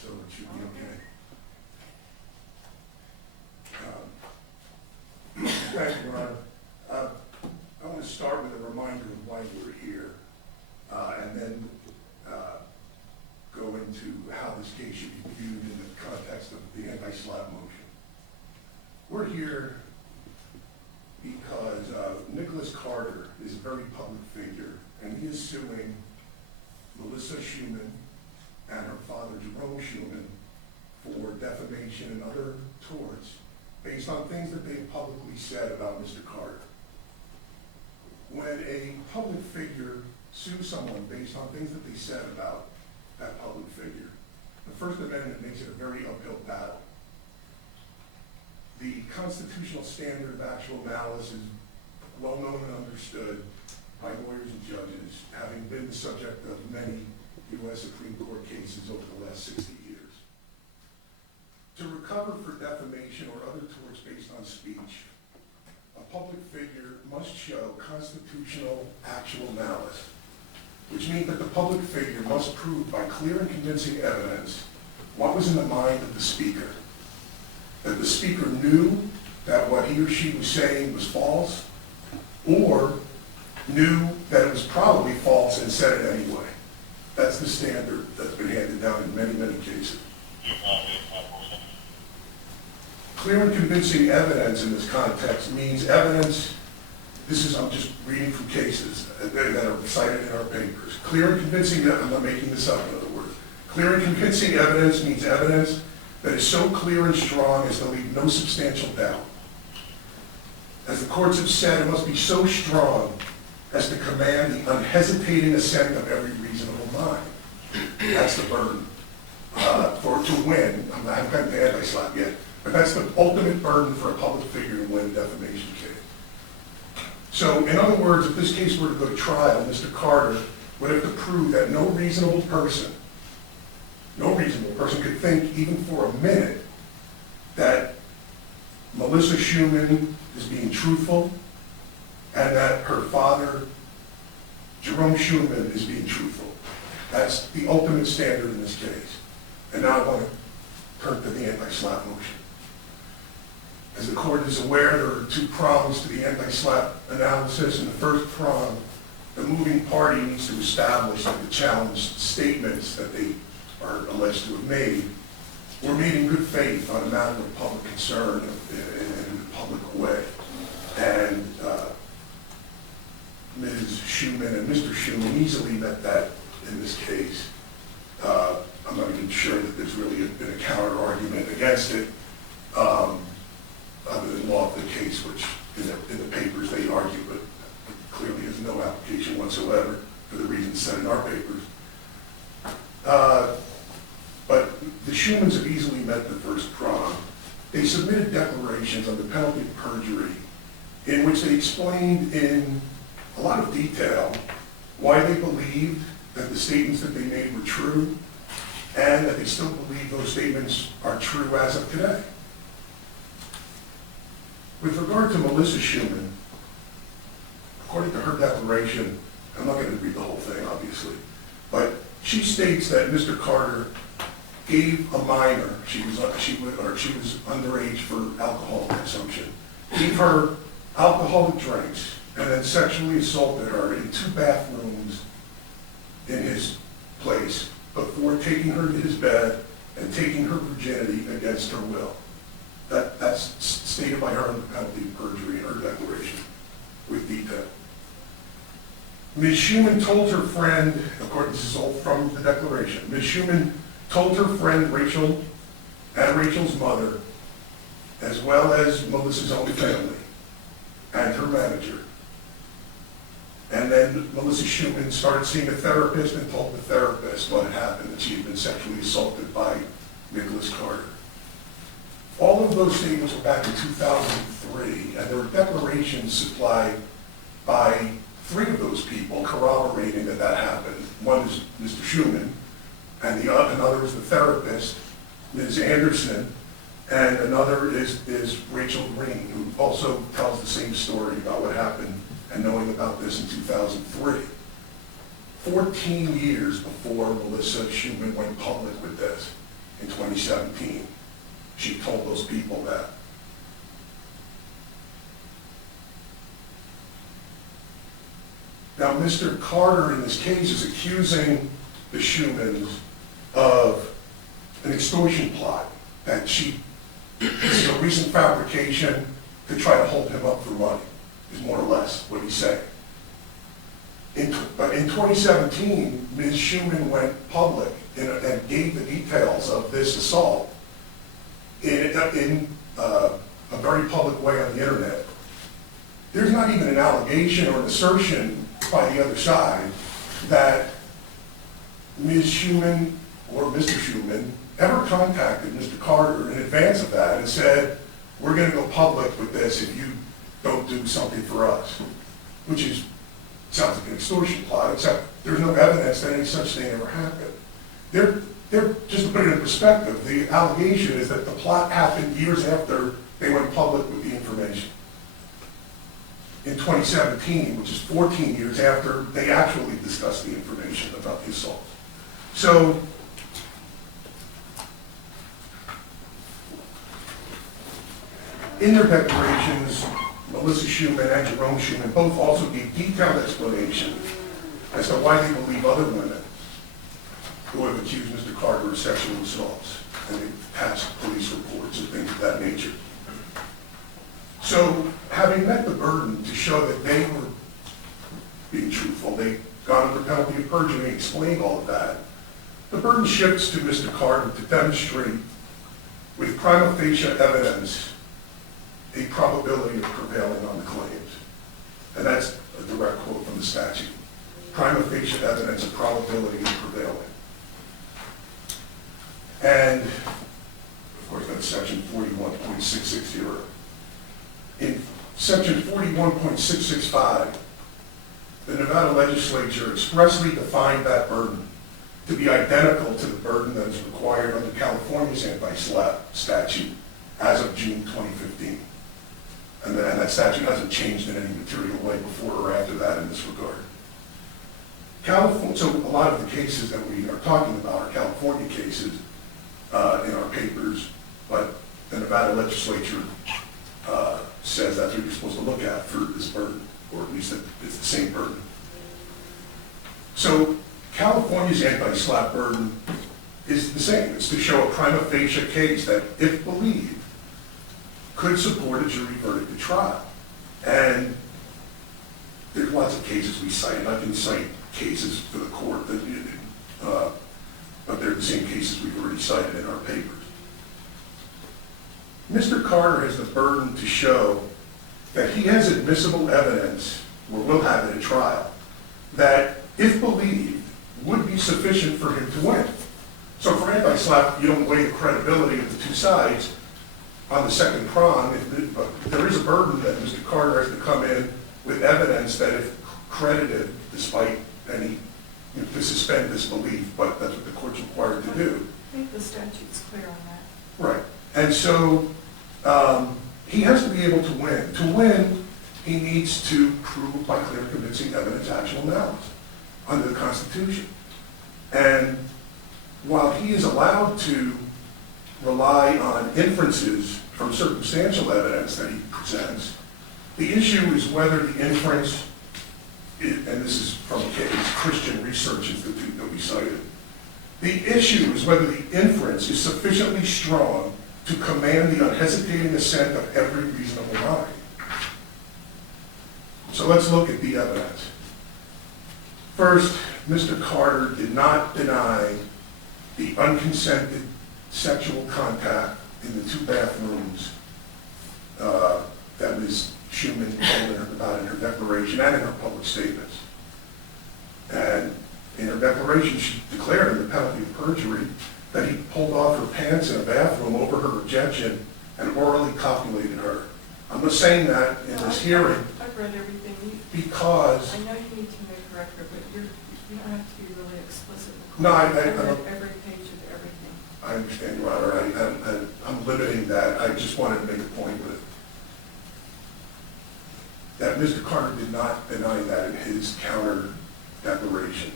so it should be okay. Thank you, Your Honor. I want to start with a reminder of why we're here, and then go into how this case should be viewed in the context of the anti-SLAPP motion. We're here because Nicholas Carter is a very public figure, and he is suing Melissa Schumann and her father, Jerome Schumann, for defamation and other torts based on things that they publicly said about Mr. Carter. When a public figure sues someone based on things that they said about that public figure, the First Amendment makes it a very uphill battle. The constitutional standard of actual malice is well known and understood by lawyers and judges, having been the subject of many U.S. Supreme Court cases over the last 60 years. To recover for defamation or other torts based on speech, a public figure must show constitutional actual malice, which means that the public figure must prove by clear and convincing evidence what was in the mind of the speaker, that the speaker knew that what he or she was saying was false, or knew that it was probably false and said it anyway. That's the standard that's been handed down in many, many cases. Clear and convincing evidence in this context means evidence, I'm just reading from cases that are cited in our papers. Clear and convincing, I'm not making this up in other words. Clear and convincing evidence means evidence that is so clear and strong as to leave no substantial doubt. As the courts have said, it must be so strong as to command the unhesitating assent of every reasonable mind. That's the burden. To win, I haven't gotten to anti-SLAPP yet, but that's the ultimate burden for a public figure to win a defamation case. So, in other words, if this case were to go to trial, Mr. Carter would have to prove that no reasonable person could think even for a minute that Melissa Schumann is being truthful and that her father, Jerome Schumann, is being truthful. That's the ultimate standard in this case. And now I want to turn to the anti-SLAPP motion. As the court is aware, there are two prongs to the anti-SLAPP analysis. In the first prong, the moving party needs to establish that the challenged statements that they are alleged to have made were made in good faith on a matter of public concern and in a public way. And Ms. Schumann and Mr. Schumann easily met that in this case. I'm not even sure that there's really been a counter argument against it, other than law of the case, which in the papers they argue, but clearly has no application whatsoever for the reasons said in our papers. But the Schumanns have easily met the first prong. They submitted declarations under penalty of perjury in which they explained in a lot of detail why they believed that the statements that they made were true and that they still believe those statements are true as of today. With regard to Melissa Schumann, according to her declaration, I'm not going to read the whole thing, obviously, but she states that Mr. Carter gave a minor, she was underage for alcohol consumption, gave her alcoholic drinks, and then sexually assaulted her in 2 bathrooms in his place before taking her to his bed and taking her virginity against her will. That's stated by her under penalty of perjury in her declaration with detail. Ms. Schumann told her friend, according to this is all from the declaration, Ms. Schumann told her friend Rachel and Rachel's mother, as well as Melissa's own family and her manager. And then Melissa Schumann started seeing a therapist and told the therapist what had happened, that she had been sexually assaulted by Nicholas Carter. All of those statements were back in 2003, and there were declarations supplied by 3 of those people corroborating that that happened. One is Mr. Schumann, and another is the therapist, Ms. Anderson, and another is Rachel Green, who also tells the same story about what happened and knowing about this in 2003. 14 years before Melissa Schumann went public with this. 2017. She told those people that. Now, Mr. Carter in this case is accusing the Schumans of an extortion plot, that this is a recent fabrication to try to hold him up for money, is more or less what he's saying. But in 2017, Ms. Schuman went public and gave the details of this assault in a very public way on the internet. There's not even an allegation or an assertion by the other side that Ms. Schuman or Mr. Schuman ever contacted Mr. Carter in advance of that and said, we're going to go public with this if you don't do something for us, which sounds like an extortion plot, except there's no evidence that any such thing ever happened. Just to put it in perspective, the allegation is that the plot happened years after they went public with the information. In 2017, which is 14 years after they actually discussed the information about the assault. So, in their declarations, Melissa Schuman and Jerome Schuman both also gave detailed explanation as to why they believe other women who have accused Mr. Carter of sexual assaults, and they passed police reports and things of that nature. So, having met the burden to show that they were being truthful, they got under penalty of perjury and explained all of that, the burden shifts to Mr. Carter to demonstrate with prima facie evidence a probability of prevailing on the claims. And that's a direct quote from the statute. Prima facie evidence, a probability of prevailing. And, of course, that's section 41.660. In section 41.665, the Nevada legislature expressly defined that burden to be identical to the burden that is required under California's anti-SLAPP statute as of June 2015. And that statute hasn't changed in any material way before or after that in this regard. So a lot of the cases that we are talking about are California cases in our papers, but the Nevada legislature says that's what you're supposed to look at for this burden, or at least it's the same burden. So California's anti-SLAPP burden is the same. It's to show a prima facie case that, if believed, could support a jury verdict at trial. And there's lots of cases we cite, and I can cite cases for the court, but they're the same cases we've already cited in our papers. Mr. Carter has the burden to show that he has admissible evidence, or will have it at trial, that, if believed, would be sufficient for him to win. So for anti-SLAPP, you don't weigh the credibility of the two sides on the second prong. There is a burden that Mr. Carter has to come in with evidence that, if credited, despite any, to suspend disbelief, but that's what the court's required to do. I think the statute's clear on that. Right. And so he has to be able to win. To win, he needs to prove by clear and convincing evidence actual malice under the Constitution. And while he is allowed to rely on inferences from circumstantial evidence that he presents, the issue is whether the inference, and this is from a case, Christian Research Institute that we cited, the issue is whether the inference is sufficiently strong to command the unhesitating assent of every reasonable mind. So let's look at the evidence. First, Mr. Carter did not deny the unconsented sexual contact in the two bathrooms that Ms. Schuman told about in her declaration and in her public statements. And in her declaration, she declared in the penalty of perjury that he pulled off her pants in a bathroom over her objection and orally copulated her. I'm not saying that in this hearing. I've read everything. Because I know you need to make a record, but you don't have to be really explicit. No, I read every page of everything. I understand, Your Honor. I'm limiting that. I just wanted to make a point with it. That Mr. Carter did not deny that in his counter declaration,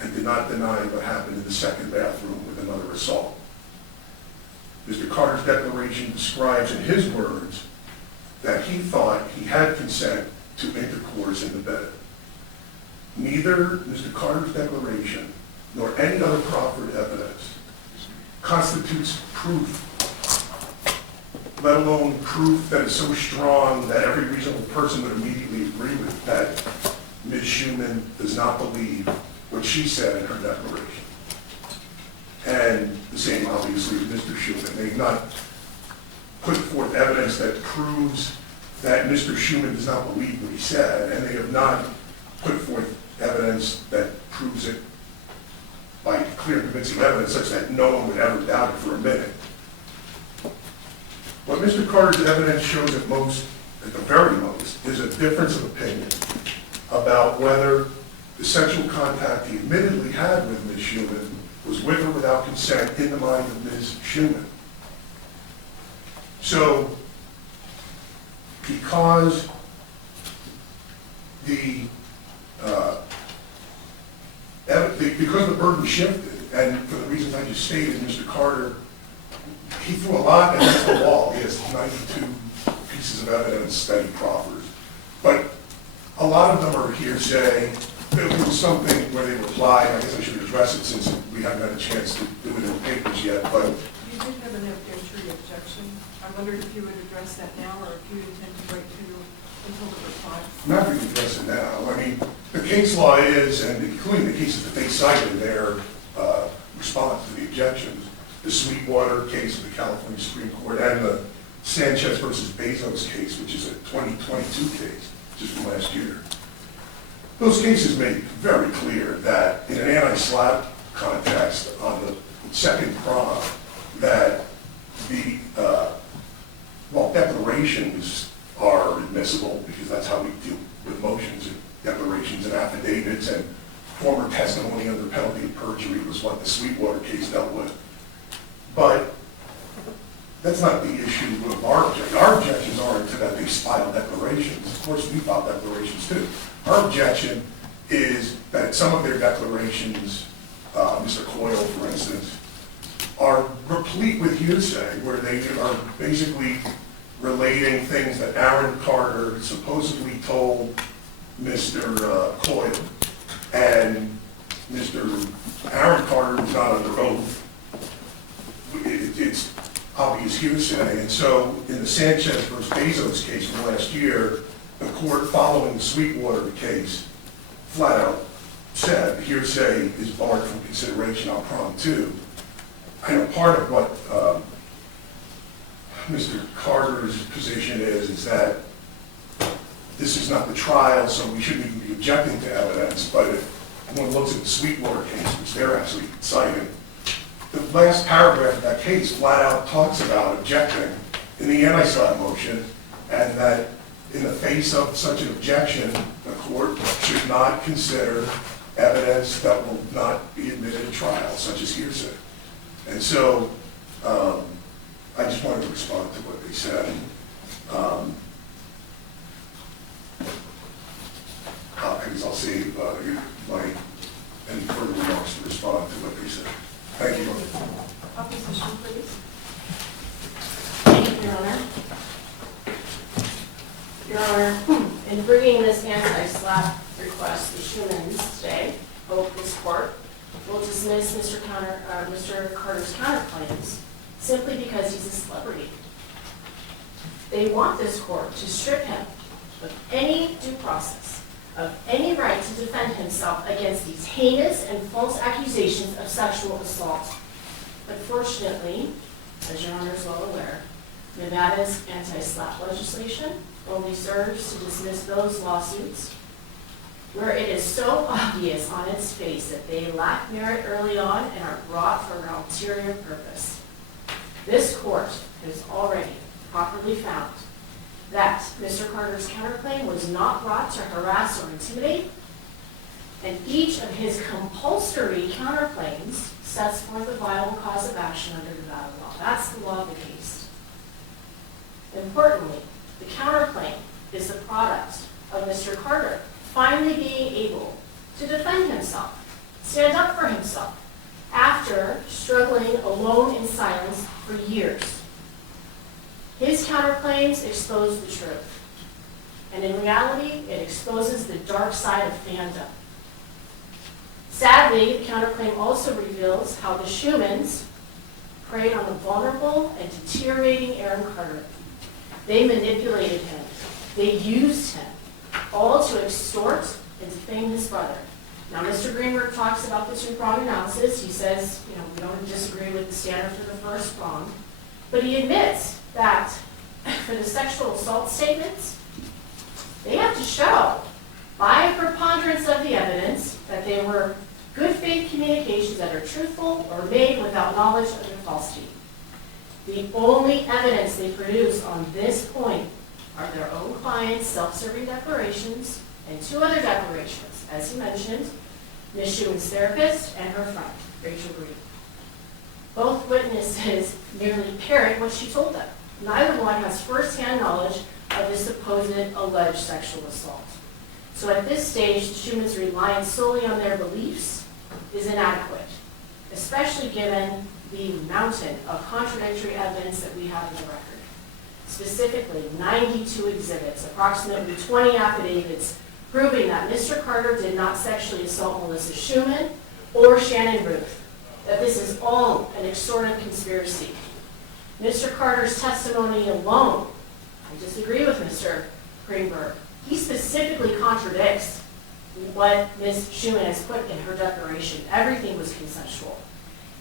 and did not deny what happened in the second bathroom with another assault. Mr. Carter's declaration describes in his words that he thought he had consent to intercourse in the bed. Neither Mr. Carter's declaration nor any other proffered evidence constitutes proof, let alone proof that is so strong that every reasonable person would immediately agree with that Ms. Schumann does not believe what she said in her declaration. And the same, obviously, with Mr. Schumann. They've not put forth evidence that proves that Mr. Schumann does not believe what he said, and they have not put forth evidence that proves it by clear and convincing evidence such that no one would ever doubt it for a minute. What Mr. Carter's evidence shows at most, at the very most, is a difference of opinion about whether the sexual contact he admittedly had with Ms. Schumann was with or without consent in the mind of Ms. Schumann. So, because the burden shifted, and for the reasons I just stated, Mr. Carter, he threw a lot against the wall. He has 92 pieces of evidence that he proffers. But a lot of them are hearsay. There was something where they replied, I guess I should address it since we haven't had a chance to do it in the papers yet, but... You did have an evidentiary objection. I wondered if you would address that now, or if you intend to wait until the reply. I'm not going to address it now. I mean, the case law is, and including the cases that they cited in their response to the objections, the Sweetwater case of the California Supreme Court and the Sanchez versus Bezos case, which is a 2022 case, just from last year. Those cases make very clear that in an anti-SLAPP context on the second prong, that the, declarations are admissible because that's how we deal with motions and declarations and affidavits, and former testimony under penalty of perjury was what the Sweetwater case dealt with. But that's not the issue of our objection. Our objections aren't to that they file declarations. Of course, we file declarations too. Our objection is that some of their declarations, Mr. Coyle, for instance, are replete with hearsay, where they are basically relating things that Aaron Carter supposedly told Mr. Coyle, and Mr. Aaron Carter was not under oath. It's obvious hearsay, and so in the Sanchez versus Bezos case from last year, the court following the Sweetwater case flat out said hearsay is barred from consideration on prong 2. I know part of what Mr. Carter's position is that this is not the trial, so we shouldn't even be objecting to evidence, but if one looks at the Sweetwater case, which they're actually citing, the last paragraph of that case flat out talks about objecting in the anti-SLAPP motion, and that in the face of such an objection, the court should not consider evidence that will not be admitted at trial, such as hearsay. And so, I just wanted to respond to what they said. I guess I'll save any further remarks to respond to what they said. Thank you. Opposition, please. Thank you, Your Honor. Your Honor, in bringing this anti-SLAPP request to Schumann's today, hope this court will dismiss Mr. Carter's counterclaims simply because he's a celebrity. They want this court to strip him of any due process, of any right to defend himself against these heinous and false accusations of sexual assault. Unfortunately, as Your Honor is well aware, Nevada's anti-SLAPP legislation only serves to dismiss those lawsuits where it is so obvious on its face that they lack merit early on and are brought for an ulterior purpose. This court has already properly found that Mr. Carter's counterclaim was not brought to harass or intimidate, and each of his compulsory counterclaims sets forth a viable cause of action under Nevada law. That's the law of the case. Importantly, the counterclaim is the product of Mr. Carter finally being able to defend himself, stand up for himself, after struggling alone in silence for years. His counterclaims expose the truth. And in reality, it exposes the dark side of fandom. Sadly, the counterclaim also reveals how the Schumans preyed on the vulnerable and deteriorating Aaron Carter. They manipulated him. They used him, all to extort and defame his brother. Now, Mr. Greenberg talks about the two-prong analysis. He says, we don't disagree with the standard for the first prong. But he admits that for the sexual assault statements, they have to show, by a preponderance of the evidence, that they were good faith communications that are truthful or made without knowledge of their falsity. The only evidence they produce on this point are their own clients' self-serving declarations and two other declarations, as he mentioned, Ms. Schuman's therapist and her friend, Rachel Green. Both witnesses merely parrot what she told them. Neither one has firsthand knowledge of the supposed alleged sexual assault. So at this stage, the Schumans' reliance solely on their beliefs is inadequate, especially given the mountain of contradictory evidence that we have in the record. Specifically, 92 exhibits, approximately 20 affidavits, proving that Mr. Carter did not sexually assault Melissa Schuman or Shannon Ruth, that this is all an extortive conspiracy. Mr. Carter's testimony alone, I disagree with Mr. Greenberg, he specifically contradicts what Ms. Schuman has put in her declaration. Everything was consensual.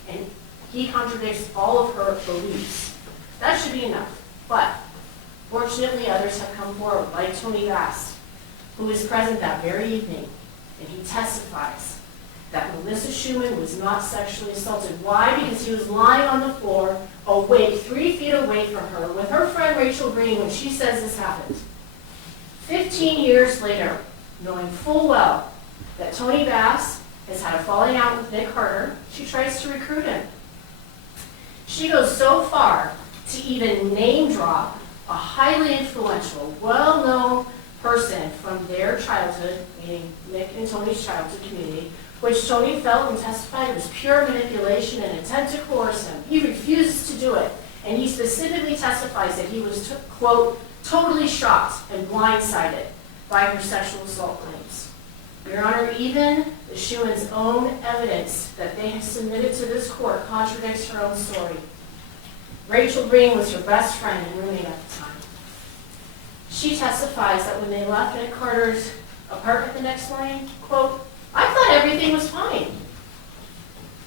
And he contradicts all of her beliefs. That should be enough. But fortunately, others have come forward, like Tony Bass, who was present that very evening, and he testifies that Melissa Schuman was not sexually assaulted. Why? Because he was lying on the floor, awake, 3 feet away from her, with her friend Rachel Green when she says this happened. 15 years later, knowing full well that Tony Bass has had a falling out with Nick Carter, she tries to recruit him. She goes so far to even name drop a highly influential, well-known person from their childhood, meaning Nick and Tony's childhood community, which Tony felt and testified was pure manipulation and attempt to coerce him. He refuses to do it, and he specifically testifies that he was, quote, totally shocked and blindsided by her sexual assault claims. Your Honor, even the Schumans' own evidence that they have submitted to this court contradicts her own story. Rachel Green was her best friend and roommate at the time. She testifies that when they left Nick Carter's apartment the next morning, quote, I thought everything was fine.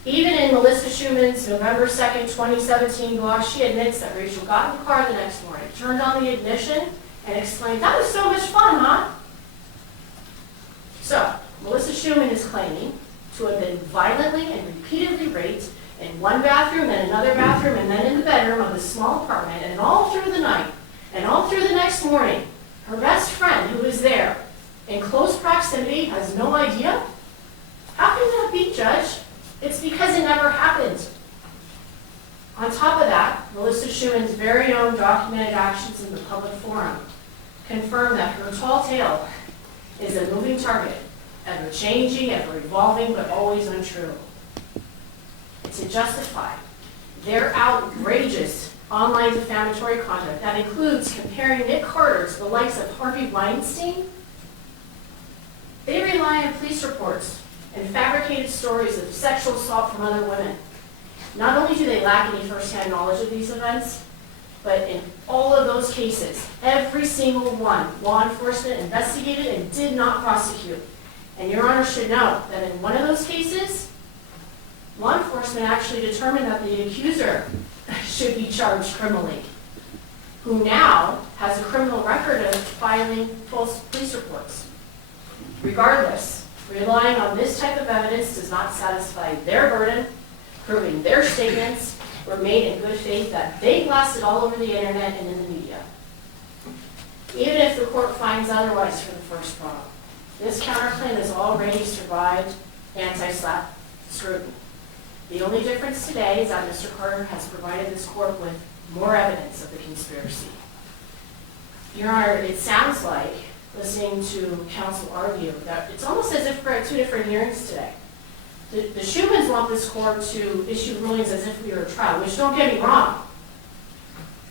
Even in Melissa Schuman's November 2nd, 2017 blog, she admits that Rachel got in the car the next morning, turned on the ignition, and exclaimed, that was so much fun, huh? So, Melissa Schuman is claiming to have been violently and repeatedly raped in one bathroom, then another bathroom, and then in the bedroom of this small apartment, and all through the night, and all through the next morning. Her best friend, who was there in close proximity, has no idea? How can that be, Judge? It's because it never happened. On top of that, Melissa Schuman's very own documented actions in the public forum confirm that her tall tale is a moving target, ever changing, ever evolving, but always untrue. To justify their outrageous online defamatory conduct that includes comparing Nick Carter to the likes of Harvey Weinstein, they rely on police reports and fabricated stories of sexual assault from other women. Not only do they lack any firsthand knowledge of these events, but in all of those cases, every single one, law enforcement investigated and did not prosecute. And Your Honor should know that in one of those cases, law enforcement actually determined that the accuser should be charged criminally, who now has a criminal record of filing false police reports. Regardless, relying on this type of evidence does not satisfy their burden, proving their statements were made in good faith, that they blasted all over the internet and in the media. Even if the court finds otherwise for the first prong, this counterclaim has already survived anti-slap scrutiny. The only difference today is that Mr. Carter has provided this court with more evidence of the conspiracy. Your Honor, it sounds like, listening to counsel argue, that it's almost as if we're at two different hearings today. The Schumans want this court to issue rulings as if we were a trial, which, don't get me wrong,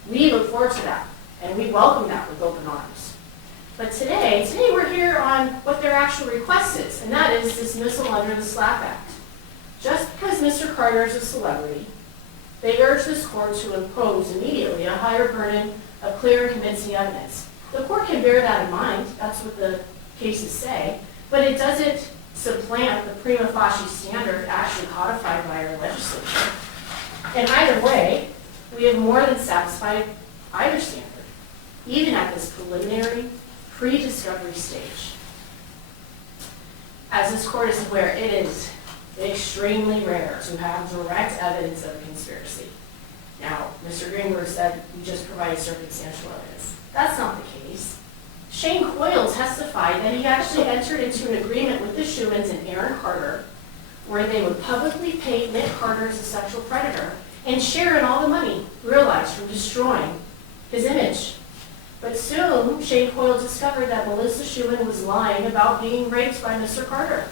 we look forward to that, and we welcome that with open arms. But today we're here on what their actual request is, and that is dismissal under the SLAPP Act. Just because Mr. Carter is a celebrity, they urge this court to impose immediately a higher burden of clear and convincing evidence. The court can bear that in mind, that's what the cases say, but it doesn't supplant the prima facie standard actually codified by our legislature. And either way, we have more than satisfied either standard, even at this preliminary, pre-discovery stage. As this court is aware, it is extremely rare to have direct evidence of a conspiracy. Now, Mr. Greenberg said we just provided circumstantial evidence. That's not the case. Shane Coyle testified that he actually entered into an agreement with the Schumans and Aaron Carter where they would publicly pay Nick Carter as a sexual predator and share in all the money realized from destroying his image. But soon, Shane Coyle discovered that Melissa Schuman was lying about being raped by Mr. Carter.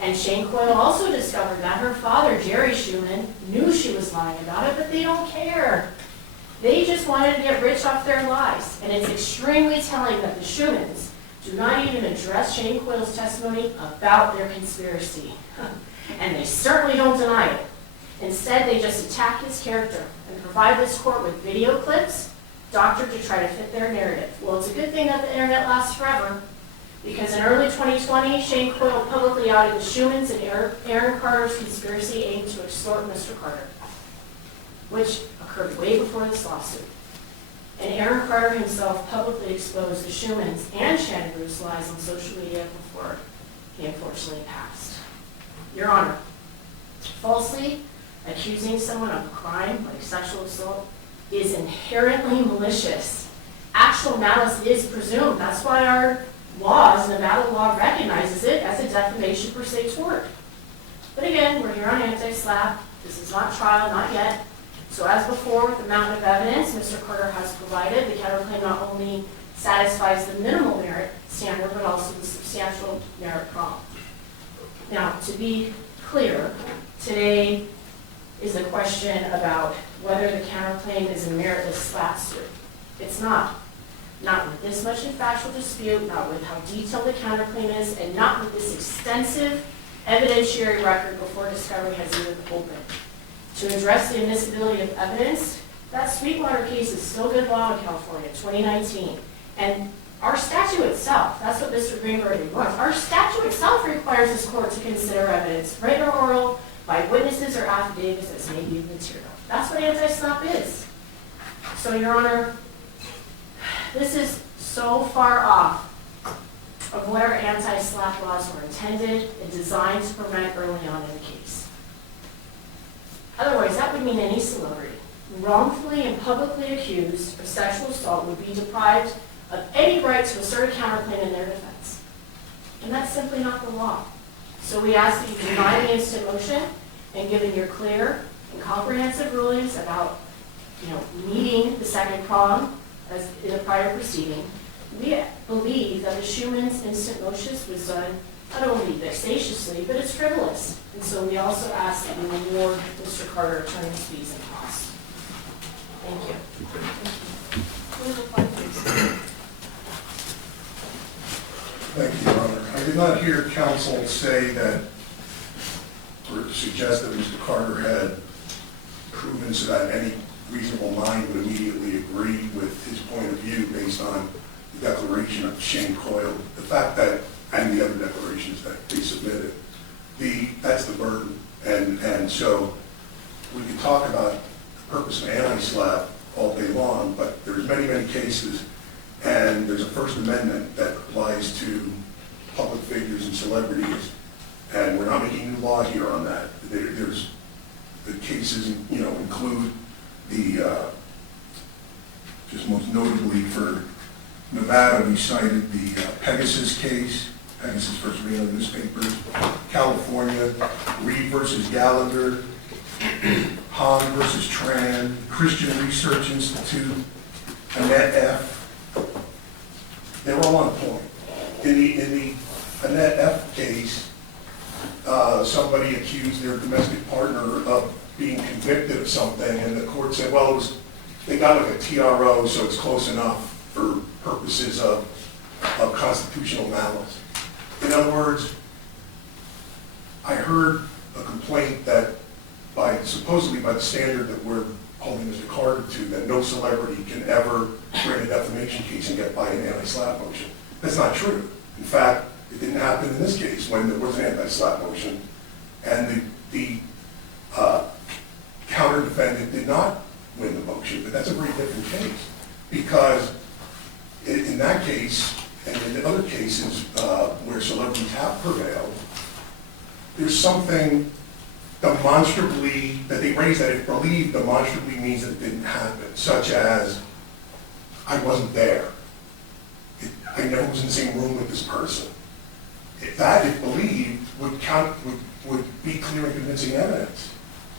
And Shane Coyle also discovered that her father, Jerry Schuman, knew she was lying about it, but they don't care. They just wanted to get rich off their lies. And it's extremely telling that the Schumans do not even address Shane Coyle's testimony about their conspiracy. And they certainly don't deny it. Instead, they just attack his character and provide this court with video clips doctored to try to fit their narrative. Well, it's a good thing that the internet lasts forever, because in early 2020, Shane Coyle publicly outed the Schumans and Aaron Carter's conspiracy aimed to extort Mr. Carter, which occurred way before this lawsuit. And Aaron Carter himself publicly exposed the Schumans and Shannon Bruce's lies on social media before he unfortunately passed. Your Honor, falsely accusing someone of a crime like sexual assault is inherently malicious. Actual malice is presumed. That's why our laws, Nevada law, recognizes it as a defamation per se tort. But again, we're here on anti-SLAPP. This is not trial, not yet. So as before, with the mountain of evidence Mr. Carter has provided, the counterclaim not only satisfies the minimal merit standard, but also the substantial merit prong. Now, to be clear, today is a question about whether the counterclaim is a meritless SLAPP suit. It's not. Not with this much in factual dispute, not with how detailed the counterclaim is, and not with this extensive evidentiary record before discovery has even opened. To address the admissibility of evidence, that Sweetwater case is still good law in California, 2019. And our statute itself, that's what Mr. Greenberg wants, our statute itself requires this court to consider evidence, written or oral, by witnesses or affidavits as may be material. That's what anti-SLAPP is. So, Your Honor, this is so far off of what our anti-SLAPP laws were intended and designed to prevent early on in the case. Otherwise, that would mean any celebrity wrongfully and publicly accused of sexual assault would be deprived of any right to assert a counterclaim in their defense. And that's simply not the law. So we ask that you deny the instant motion, and given your clear and comprehensive rulings about, meeting the second prong as in a prior proceeding, we believe that the Schumans instant motion was done not only vexatiously, but it's frivolous. And so we also ask that you reward Mr. Carter attorney's fees and costs. Thank you. Thank you, Your Honor. I did not hear counsel say that, or suggest that Mr. Carter had proven so that any reasonable mind would immediately agree with his point of view based on the declaration of Shane Coyle, the fact that, and the other declarations that they submitted. That's the burden. And so we can talk about the purpose of anti-SLAPP all day long, but there's many, many cases, and there's a First Amendment that applies to public figures and celebrities, and we're not making new law here on that. There's the cases, include the, just most notably for Nevada, we cited the Pegasus case, Pegasus first read in the newspapers, California, Reed versus Gallagher, Hahn versus Tran, Christian Research Institute, Annette F. They were all on point. In the Annette F case, somebody accused their domestic partner of being convicted of something, and the court said, well, they got like a TRO, so it's close enough for purposes of constitutional malice. In other words, I heard a complaint that supposedly by the standard that we're holding Mr. Carter to, that no celebrity can ever bring a defamation case and get by an anti-SLAPP motion. That's not true. In fact, it didn't happen in this case when there was an anti-SLAPP motion, and the counter defendant did not win the motion. But that's a very different case, because in that case and in other cases where celebrities have prevailed, there's something demonstrably that they raise that if believed demonstrably means that it didn't happen, such as I wasn't there. I never was in the same room with this person. If believed, would be clear and convincing evidence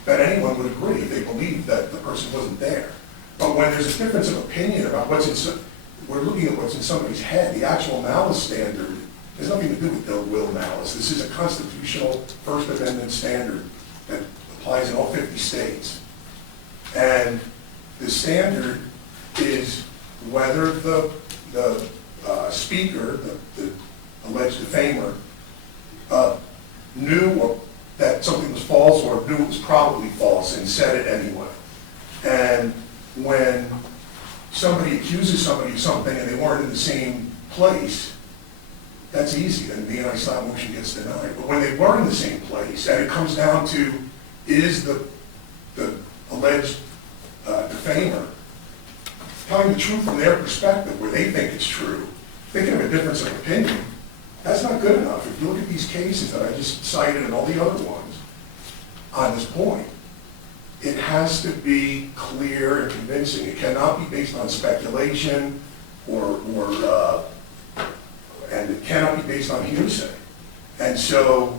that anyone would agree if they believed that the person wasn't there. But when there's a difference of opinion about we're looking at what's in somebody's head, the actual malice standard has nothing to do with ill will malice. This is a constitutional First Amendment standard that applies in all 50 states. And the standard is whether the speaker, the alleged defamer, knew that something was false or knew it was probably false and said it anyway. And when somebody accuses somebody of something and they weren't in the same place, that's easy, and the anti-SLAPP motion gets denied. But when they were in the same place, and it comes down to, is the alleged defamer telling the truth from their perspective, where they think it's true, they can have a difference of opinion, that's not good enough. If you look at these cases that I just cited and all the other ones on this point, it has to be clear and convincing. It cannot be based on speculation and it cannot be based on hearsay. And so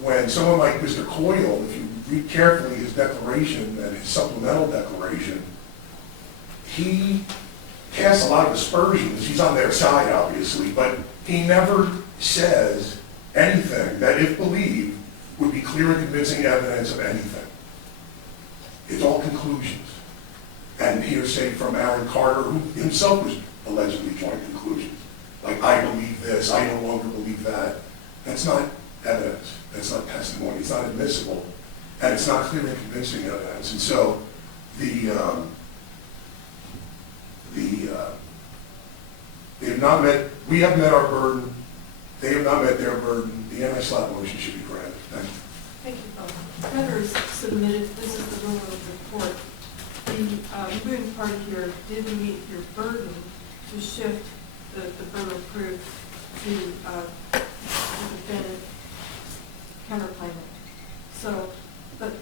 when someone like Mr. Coyle, if you read carefully his declaration and his supplemental declaration, he casts a lot of aspersions. He's on their side, obviously, but he never says anything that, if believed, would be clear and convincing evidence of anything. It's all conclusions. And hearsay from Aaron Carter, who himself was allegedly drawing conclusions. Like, I believe this, I no longer believe that. That's not evidence. That's not testimony. It's not admissible. And it's not clear and convincing evidence. And so they have not met, we have met our burden. They have not met their burden. The anti-SLAPP motion should be granted. Thank you. Thank you, Bob. Matters submitted, this is the ruling of the court. The moving party here did meet your burden to shift the burden of proof to the defendant counterclaimant. So, but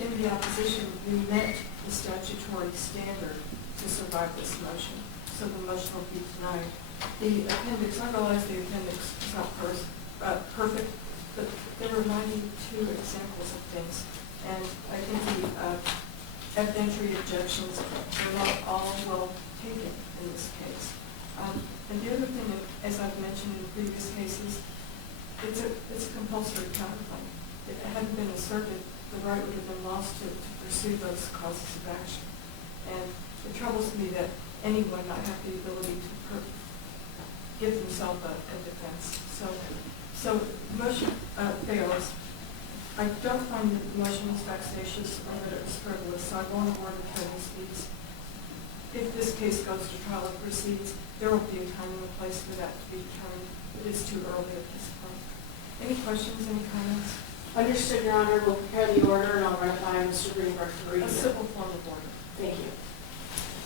in the opposition, we met the statutory standard to survive this motion. So the motion will be denied. The appendix, I realize the appendix is not perfect, but there were 92 examples of things. And I think the evidentiary objections were not all well taken in this case. And the other thing, as I've mentioned in previous cases, it's a compulsory counterclaim. If it hadn't been asserted, the right would have been lost to pursue those causes of action. And it troubles me that anyone might have the ability to give themselves a defense. So the motion fails. I don't find that the motion is vexatious or that it was frivolous, so I won't award attorney's fees. If this case goes to trial and proceeds, there will be a time and a place for that to be determined. It is too early at this point. Any questions, any comments? Understood, Your Honor. We'll prepare the order and I'll run it by Mr. Greenberg for review. A civil form of order. Thank you.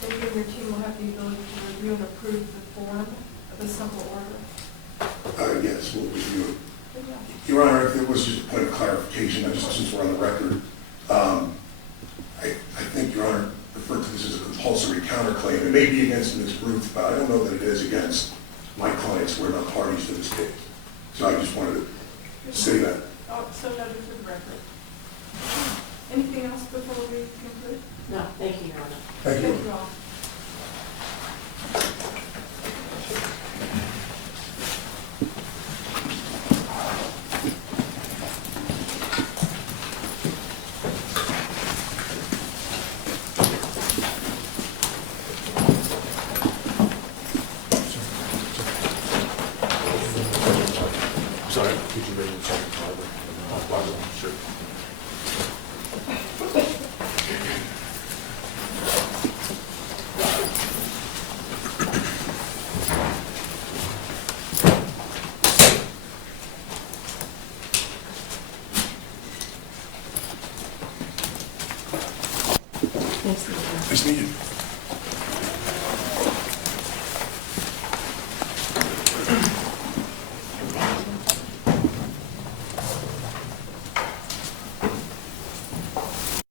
Thank you, and your team will have the ability to review and approve the form of the simple order. Yes, we'll review it. Good job. Your Honor, if there was just a point of clarification, just since we're on the record, I think Your Honor referred to this as a compulsory counterclaim. It may be against Ms. Ruth, but I don't know that it is against my clients. We're not parties to this case. So I just wanted to say that. Oh, so noted for the record. Anything else before we conclude? No, thank you, Your Honor. Thank you. Thank you all. meeting.